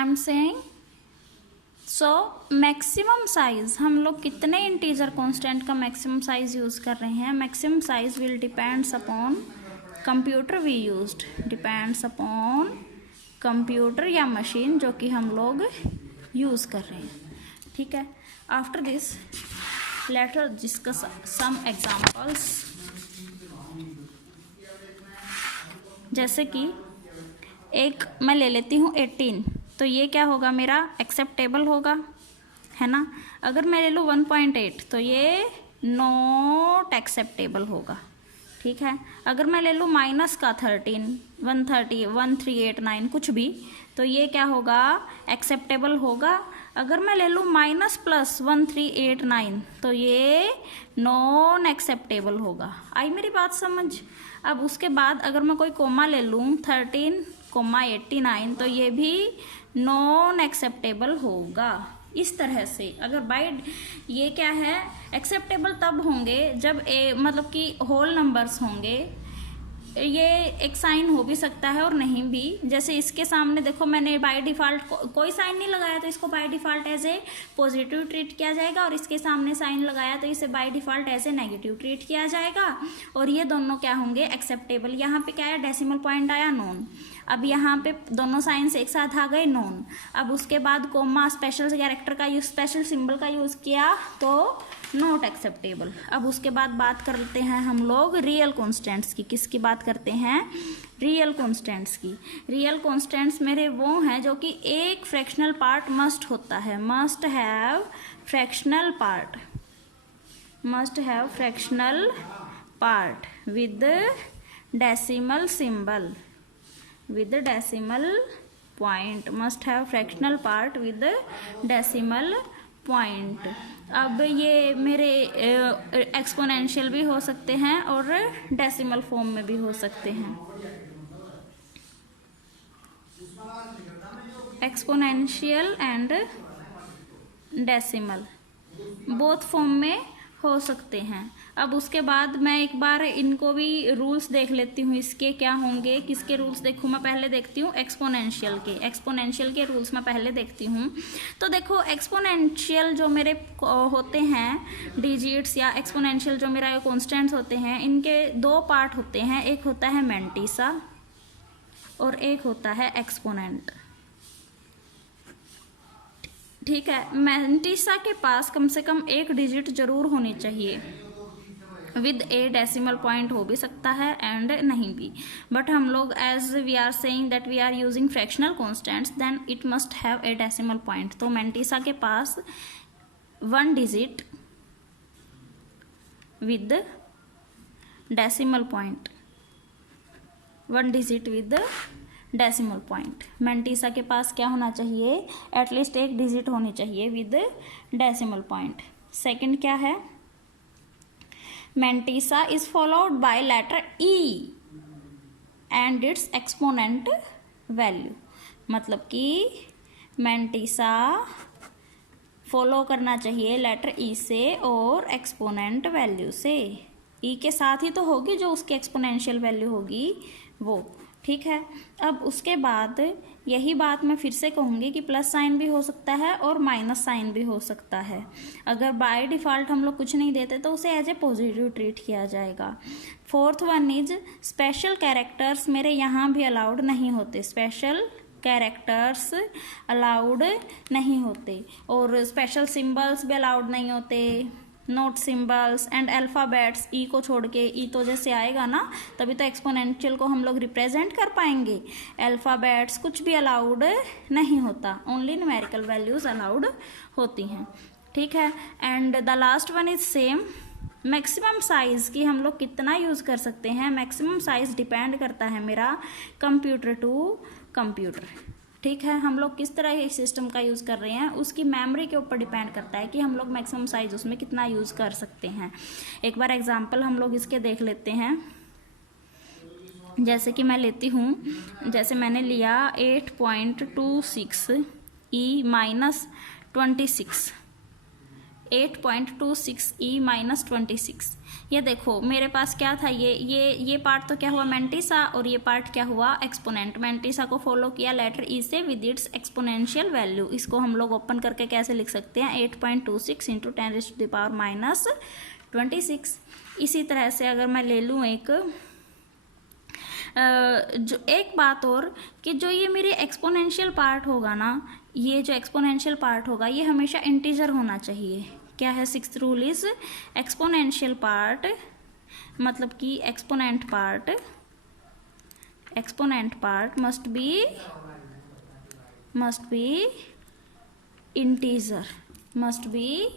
I am saying so maximum size, हम लोग कितने इंटीजर कांस्टेंट का मैक्सिमम साइज यूज कर रहे हैं, maximum size will depends upon computer we used, depends upon computer या मशीन जो कि हम लोग यूज कर रहे हैं, ठीक है। After this let us discuss some examples. जैसे कि एक मैं ले लेती हूँ 18, तो ये क्या होगा मेरा एक्सेप्टेबल होगा, है ना। अगर मैं ले लूँ 1.8 तो ये नॉट एक्सेप्टेबल होगा, ठीक है। अगर मैं ले लूँ माइनस का 13, 130, 1389 कुछ भी, तो ये क्या होगा, एक्सेप्टेबल होगा। अगर मैं ले लूँ माइनस प्लस 1389 तो ये नॉन एक्सेप्टेबल होगा। आई मेरी बात समझ। अब उसके बाद अगर मैं कोई कोमा ले लूँ 13,89 तो ये भी नॉन एक्सेप्टेबल होगा। इस तरह से अगर बाय ये क्या है, एक्सेप्टेबल तब होंगे जब मतलब कि होल नंबर्स होंगे। ये एक साइन हो भी सकता है और नहीं भी। जैसे इसके सामने देखो मैंने बाय डिफ़ॉल्ट कोई साइन नहीं लगाया तो इसको by default as a positive treat किया जाएगा, और इसके सामने साइन लगाया तो इसे by default as a negative treat किया जाएगा, और ये दोनों क्या होंगे, एक्सेप्टेबल। यहाँ पे क्या है, डेसिमल पॉइंट आया नॉन। अब यहाँ पे दोनों साइंस एक साथ आ गए नॉन। अब उसके बाद कोमा स्पेशल कैरेक्टर का यूज, स्पेशल सिंबल का यूज़ किया तो नॉट एक्सेप्टेबल। अब उसके बाद बात करते हैं हम लोग रियल कॉन्स्टेंट्स की। किसकी बात करते हैं, रियल कॉन्स्टेंट्स की। रियल कॉन्स्टेंट्स मेरे वो हैं जो कि एक फ्रैक्शनल पार्ट मस्ट होता है, must have fractional part, must have fractional part with decimal symbol, with decimal point, must have fractional part with decimal point। अब ये मेरे एक्सपोनेंशियल भी हो सकते हैं और डेसिमल फॉर्म में भी हो सकते हैं। Exponential and decimal both form में हो सकते हैं। अब उसके बाद मैं एक बार इनको भी रूल्स देख लेती हूँ, इसके क्या होंगे, किसके रूल्स देखूँ। मैं पहले देखती हूँ एक्सपोनेंशियल के, एक्सपोनेंशियल के रूल्स मैं पहले देखती हूँ। तो देखो एक्सपोनेंशियल जो मेरे होते हैं डिजिट्स, या एक्सपोनेंशियल जो मेरा कॉन्स्टेंट्स होते हैं, इनके दो पार्ट होते हैं। एक होता है मैंटिसा और एक होता है एक्सपोनेंट, ठीक है। मैंटिसा के पास कम से कम एक डिजिट जरूर होनी चाहिए, विद ए डेसिमल पॉइंट हो भी सकता है एंड नहीं भी। बट हम लोग as we are saying that we are using fractional constants, then it must have a decimal point. तो मैंटिसा के पास 1 digit with decimal point, 1 digit with decimal point. Mantissa के पास क्या होना चाहिए, एटलीस्ट एक डिजिट होनी चाहिए विद डेसिमल पॉइंट। सेकंड क्या है, mantissa is followed by letter E and its exponent value. मतलब कि मैंटिसा फॉलो करना चाहिए लेटर ई से और एक्सपोनेंट वैल्यू से। ई के साथ ही तो होगी जो उसकी एक्सपोनेंशियल वैल्यू होगी वो, ठीक है। अब उसके बाद यही बात मैं फिर से कहूँगी कि प्लस साइन भी हो सकता है और माइनस साइन भी हो सकता है। अगर बाय डिफ़ॉल्ट हम लोग कुछ नहीं देते तो उसे एज ए पॉजिटिव ट्रीट किया जाएगा। Fourth one is special characters मेरे यहाँ भी अलाउड नहीं होते, स्पेशल कैरेक्टर्स अलाउड नहीं होते, और स्पेशल सिंबल्स भी अलाउड नहीं होते, नोट सिंबल्स एंड अल्फ़ाबेट्स। ई को छोड़ के, ई तो जैसे आएगा ना तभी तो एक्सपोनेंशियल को हम लोग रिप्रेजेंट कर पाएंगे। अल्फ़ाबेट्स कुछ भी अलाउड नहीं होता, ओनली न्यूमेरिकल वैल्यूज अलाउड होती हैं, ठीक है। And the last one is same, maximum size की हम लोग कितना यूज़ कर सकते हैं। मैक्सिमम साइज़ डिपेंड करता है मेरा कंप्यूटर टू कंप्यूटर, ठीक है। हम लोग किस तरह इस सिस्टम का यूज़ कर रहे हैं उसकी मेमोरी के ऊपर डिपेंड करता है कि हम लोग मैक्सिमम साइज उसमें कितना यूज़ कर सकते हैं। एक बार एग्जांपल हम लोग इसके देख लेते हैं। जैसे कि मैं लेती हूँ, जैसे मैंने लिया 8.26 E - 26, 8.26e माइनस 26। ये देखो मेरे पास क्या था, ये पार्ट तो क्या हुआ मेंटिसा, और ये पार्ट क्या हुआ एक्सपोनेंट। मेंटिसा को फॉलो किया लेटर ई से विद इट्स एक्सपोनेंशियल वैल्यू। इसको हम लोग ओपन करके कैसे लिख सकते हैं, 8.26 इंटू 10⁻⁻ माइनस 26। इसी तरह से अगर मैं ले लूँ जो एक बात और कि जो ये मेरी एक्सपोनेंशियल पार्ट होगा ना, ये जो एक्सपोनेंशियल पार्ट होगा ये हमेशा इंटीजर होना चाहिए। क्या है, sixth rule is exponential part, मतलब कि exponent part must be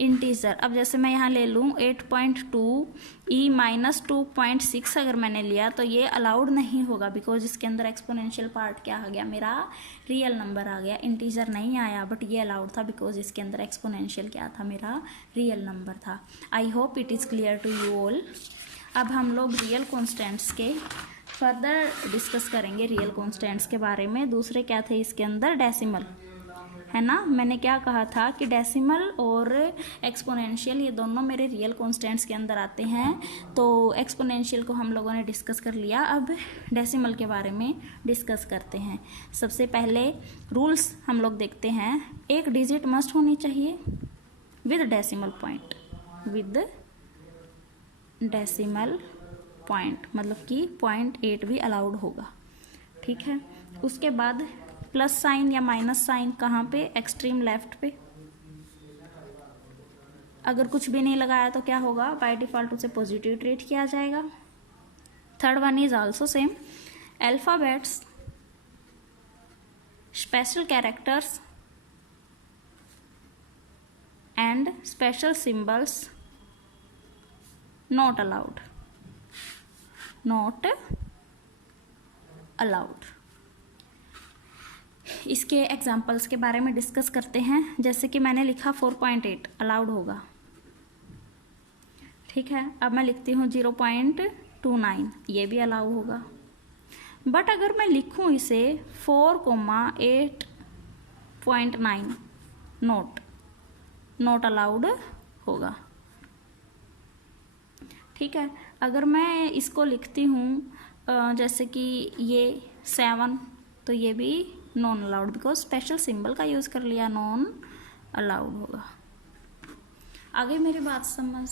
integer. अब जैसे मैं यहाँ ले लूँ 8.2e माइनस 2.6 अगर मैंने लिया तो ये अलाउड नहीं होगा, बिकॉज इसके अंदर एक्सपोनेंशियल पार्ट क्या आ गया, मेरा रियल नंबर आ गया, इंटीजर नहीं आया। बट ये अलाउड था बिकॉज इसके अंदर एक्सपोनेंशियल क्या था, मेरा रियल नंबर था। I hope it is clear to you all. अब हम लोग रियल कॉन्स्टेंट्स के फर्दर डिस्कस करेंगे, रियल कॉन्स्टेंट्स के बारे में। दूसरे क्या थे इसके अंदर, डेसिमल है ना। मैंने क्या कहा था कि डेसिमल और एक्सपोनेंशियल ये दोनों मेरे रियल कॉन्स्टेंट्स के अंदर आते हैं। तो एक्सपोनेंशियल को हम लोगों ने डिस्कस कर लिया, अब डेसिमल के बारे में डिस्कस करते हैं। सबसे पहले रूल्स हम लोग देखते हैं। एक डिजिट मस्ट होनी चाहिए विद डेसिमल पॉइंट, मतलब कि 0.8 भी अलाउड होगा, ठीक है। उसके बाद प्लस साइन या माइनस साइन कहाँ पे, एक्सट्रीम लेफ्ट पे। अगर कुछ भी नहीं लगाया तो क्या होगा, बाय डिफॉल्ट उसे पॉजिटिव ट्रीट किया जाएगा। Third one is also same, alphabets, special characters and special symbols not allowed. इसके एग्जाम्पल्स के बारे में डिस्कस करते हैं। जैसे कि मैंने लिखा 4.8 अलाउड होगा, ठीक है। अब मैं लिखती हूँ 0.29, ये भी अलाउ होगा। बट अगर मैं लिखूँ इसे 4,8.9 नॉट अलाउड होगा, ठीक है। अगर मैं इसको लिखती हूँ जैसे कि ये 7, तो ये भी non allowed, because special symbol का यूज़ कर लिया, नॉन अलाउड होगा। आगे मेरी बात समझ।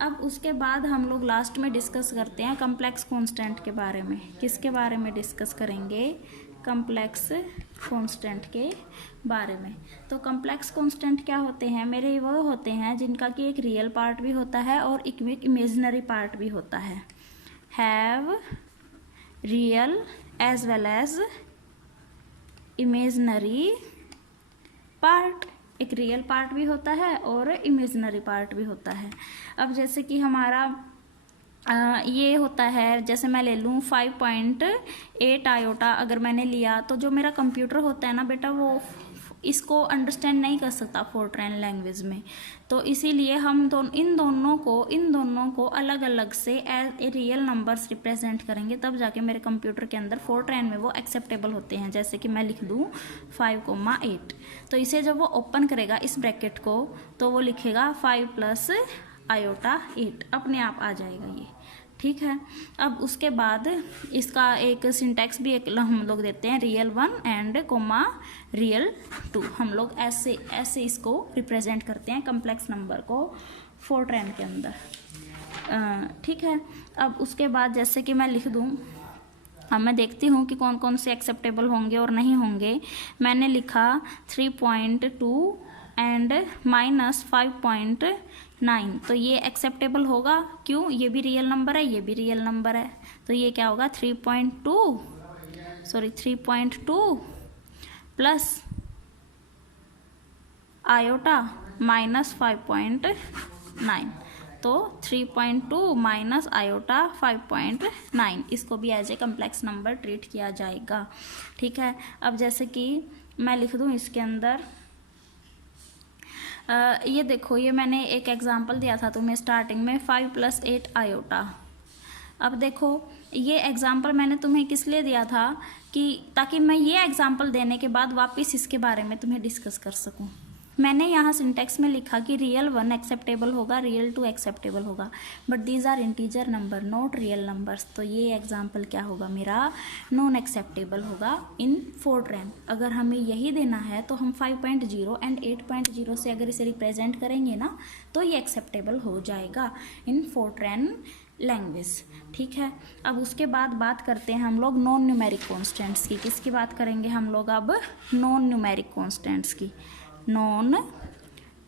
अब उसके बाद हम लोग लास्ट में डिस्कस करते हैं कम्प्लेक्स कांस्टेंट के बारे में। किसके बारे में डिस्कस करेंगे, कम्प्लेक्स कांस्टेंट के बारे में। तो कम्प्लेक्स कांस्टेंट क्या होते हैं मेरे, वो होते हैं जिनका कि एक रियल पार्ट भी होता है और एक इमेजिनरी पार्ट भी होता है। Have real as well as imaginary part, एक रियल पार्ट भी होता है और इमेजिनरी पार्ट भी होता है। अब जैसे कि हमारा ये होता है, जैसे मैं ले लूँ 5.8 आयोटा अगर मैंने लिया, तो जो मेरा कंप्यूटर होता है ना बेटा, वो इसको अंडरस्टैंड नहीं कर सकता फोर्ट्रैन लैंग्वेज में। तो इसीलिए हम इन दोनों को अलग अलग से as a real numbers represent करेंगे, तब जाके मेरे कंप्यूटर के अंदर फोर्ट्रैन में वो एक्सेप्टेबल होते हैं। जैसे कि मैं लिख दूँ 5,8, तो इसे जब वो ओपन करेगा इस ब्रैकेट को, तो वो लिखेगा 5 प्लस आयोटा 8, अपने आप आ जाएगा ये, ठीक है। अब उसके बाद इसका एक सिंटैक्स भी एक हम लोग देते हैं, रियल 1 एंड कोमा रियल 2। हम लोग ऐसे इसको रिप्रेजेंट करते हैं कम्प्लेक्स नंबर को फोर्ट्रैन के अंदर, ठीक है। अब उसके बाद जैसे कि मैं लिख दूँ, अब मैं देखती हूँ कि कौन कौन से एक्सेप्टेबल होंगे और नहीं होंगे। मैंने लिखा 3.2 एंड माइनस 5.9, तो ये एक्सेप्टेबल होगा। क्यों, ये भी रियल नंबर है, ये भी रियल नंबर है, तो ये क्या होगा 3.2 प्लस आयोटा माइनस 5.9, तो 3.2 माइनस आयोटा 5.9, इसको भी as a complex number treat किया जाएगा, ठीक है। अब जैसे कि मैं लिख दूँ इसके अंदर ये देखो, ये मैंने एक एग्जांपल दिया था तुम्हें स्टार्टिंग में 5 + 8 आयोटा। अब देखो ये एग्जांपल मैंने तुम्हें किस लिए दिया था कि ताकि मैं ये एग्जांपल देने के बाद वापस इसके बारे में तुम्हें डिस्कस कर सकूं, मैंने यहाँ सिंटेक्स में लिखा कि रियल 1 एक्सेप्टेबल होगा, रियल 2 एक्सेप्टेबल होगा, but these are integer number not real numbers. तो ये एग्जांपल क्या होगा मेरा, नॉन एक्सेप्टेबल होगा इन फोर्ट्रैन। अगर हमें यही देना है तो हम 5.0 एंड 8.0 से अगर इसे रिप्रेजेंट करेंगे ना तो ये एक्सेप्टेबल हो जाएगा इन फोर्ट्रैन लैंग्वेज। ठीक है, अब उसके बाद बात करते हैं हम लोग नॉन न्यूमेरिक कॉन्स्टेंट्स की। किसकी बात करेंगे हम लोग अब, नॉन न्यूमेरिक कॉन्स्टेंट्स की। नॉन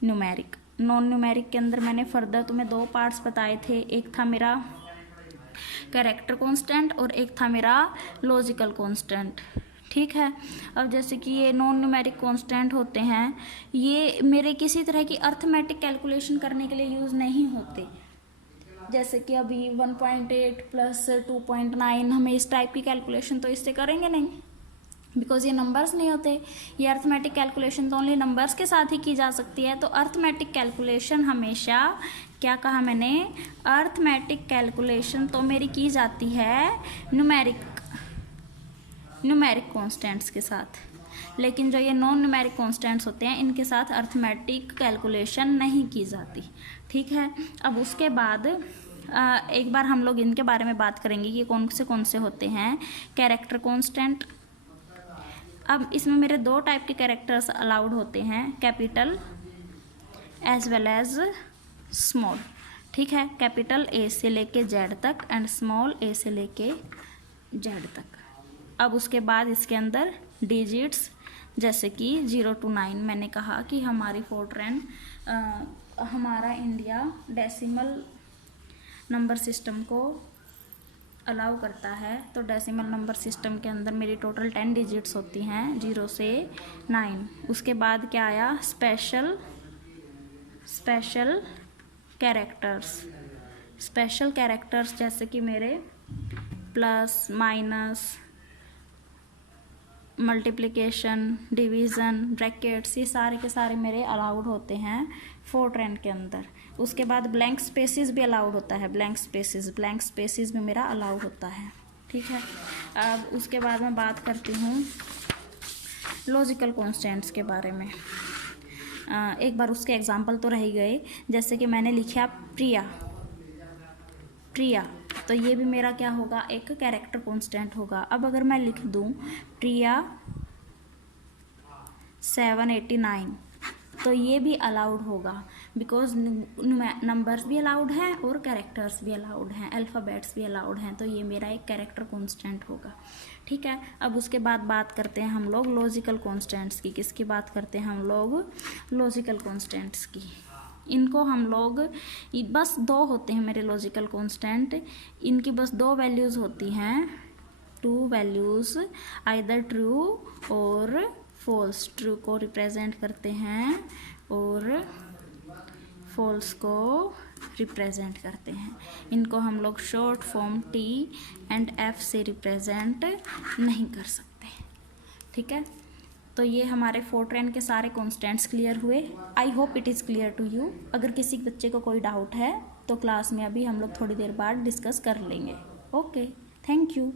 न्यूमेरिक के अंदर मैंने फर्दर तुम्हें 2 पार्ट्स बताए थे, एक था मेरा कैरेक्टर कांस्टेंट और एक था मेरा लॉजिकल कांस्टेंट। ठीक है, अब जैसे कि ये नॉन न्यूमेरिक कांस्टेंट होते हैं, ये मेरे किसी तरह की अर्थमेटिक कैलकुलेशन करने के लिए यूज़ नहीं होते। जैसे कि अभी 1.8 प्लस 2.9 हमें इस टाइप की कैलकुलेशन तो इससे करेंगे नहीं, बिकॉज ये नंबर्स नहीं होते। ये अर्थमेटिक कैलकुलेशन तो ओनली नंबर्स के साथ ही की जा सकती है। तो अर्थमेटिक कैलकुलेशन हमेशा, क्या कहा मैंने, अर्थमेटिक कैलकुलेशन तो मेरी की जाती है न्यूमेरिक कॉन्स्टेंट्स के साथ, लेकिन जो ये नॉन न्यूमेरिक कॉन्स्टेंट्स होते हैं इनके साथ अर्थमेटिक कैलकुलेशन नहीं की जाती। ठीक है, अब उसके बाद एक बार हम लोग इनके बारे में बात करेंगे कि कौन से होते हैं। कैरेक्टर कांस्टेंट, अब इसमें मेरे 2 टाइप के कैरेक्टर्स अलाउड होते हैं, capital as well as small. ठीक है, कैपिटल ए से लेके जेड तक एंड स्मॉल ए से लेके जेड तक। अब उसके बाद इसके अंदर डिजिट्स, जैसे कि 0 to 9 मैंने कहा कि हमारी फोर्ट्रैन, हमारा इंडिया डेसिमल नंबर सिस्टम को अलाउ करता है। तो डेसिमल नंबर सिस्टम के अंदर मेरी टोटल 10 डिजिट्स होती हैं 0 से 9। उसके बाद क्या आया, स्पेशल कैरेक्टर्स जैसे कि मेरे plus, minus, multiplication, division, brackets, ये सारे के सारे मेरे अलाउड होते हैं फोर्ट्रैन के अंदर। उसके बाद ब्लैंक स्पेसेस भी अलाउड होता है, ब्लैंक स्पेसेस भी मेरा अलाउड होता है। ठीक है, अब उसके बाद मैं बात करती हूँ लॉजिकल कॉन्स्टेंट्स के बारे में। एक बार उसके एग्जांपल तो रह ही गए, जैसे कि मैंने लिखा प्रिया, तो ये भी मेरा क्या होगा, एक कैरेक्टर कांस्टेंट होगा। अब अगर मैं लिख दूँ प्रिया 789, तो ये भी अलाउड होगा, बिकॉज नंबर्स भी अलाउड हैं और कैरेक्टर्स भी अलाउड हैं, अल्फ़ाबेट्स भी अलाउड हैं, तो ये मेरा एक कैरेक्टर कांस्टेंट होगा। ठीक है, अब उसके बाद बात करते हैं हम लोग लॉजिकल कांस्टेंट्स की। किसकी बात करते हैं हम लोग, लॉजिकल कांस्टेंट्स की। इनको हम लोग, बस 2 होते हैं मेरे लॉजिकल कांस्टेंट, इनकी बस 2 वैल्यूज़ होती हैं, 2 वैल्यूज़, आइदर ट्रू और फॉल्स। ट्रू को रिप्रेजेंट करते हैं और फॉल्स को रिप्रेजेंट करते हैं। इनको हम लोग short form T and F से रिप्रेजेंट नहीं कर सकते। ठीक है, तो ये हमारे फोर्ट्रैन के सारे कॉन्स्टेंट्स क्लियर हुए। I hope it is clear to you. अगर किसी बच्चे को कोई डाउट है तो क्लास में अभी हम लोग थोड़ी देर बाद डिस्कस कर लेंगे। Okay, thank you.